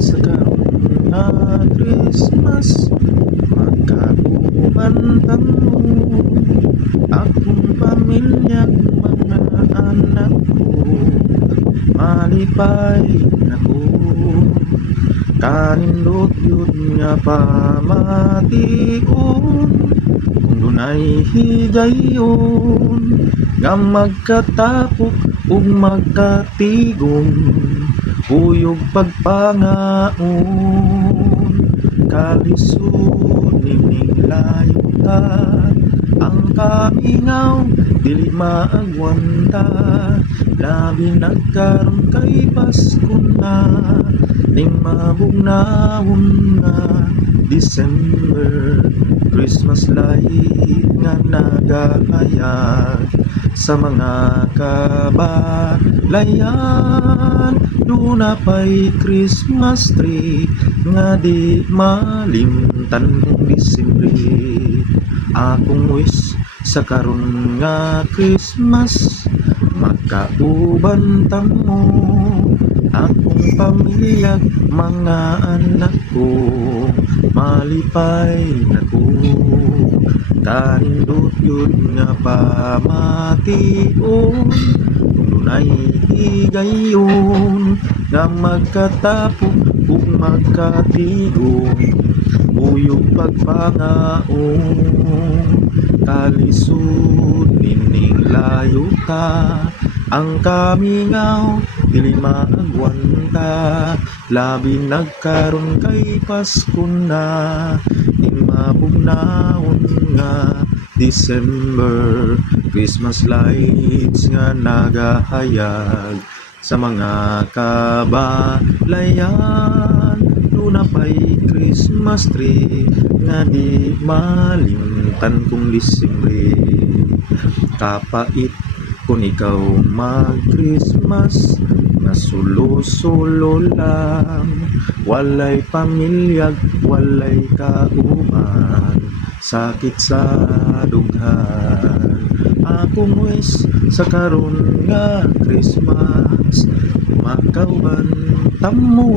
sa karon nga Christmas, magkabubantan mo akong pamilya, mga anak ko, malipay ako. Kanindot yun nga pamation, kung dunay higayon nga magkatapok ug magkatigom, huyog pagpangaon. Kalisod ning layo ta, ang kamingaw dili maagwanta, labi nagkaroon kay Pasko na, ning mabugnawon nga December. Christmas light nga nagahayag sa mga kabalayan, duna pa'y Christmas tree nga di malimtan kung Disyembre. Akong wish sa karon nga Christmas, magkauban ta mo akong pamilya, mga anak ko, malipay na ko. Kanindot yun nga pamation, kung dunay higayon nga magkatapok ug magkatigom, uyog pagpangaon. Kalisod nining layo ta, ang kamingaw dili maagwanta, labi nagkaroon kay Pasko na, ing mabugnaon nga December. Christmas lights nga nagahayag sa mga kabalayan, duna pa'y Christmas tree nga di malimtan kung Disyembre. Kapait kung ikaw mag-Christmas na sulo-sulo lang, walay pamilyag, walay kauban, sakit sa dughan. Akong wish sa karon nga Christmas, makauban ta mo.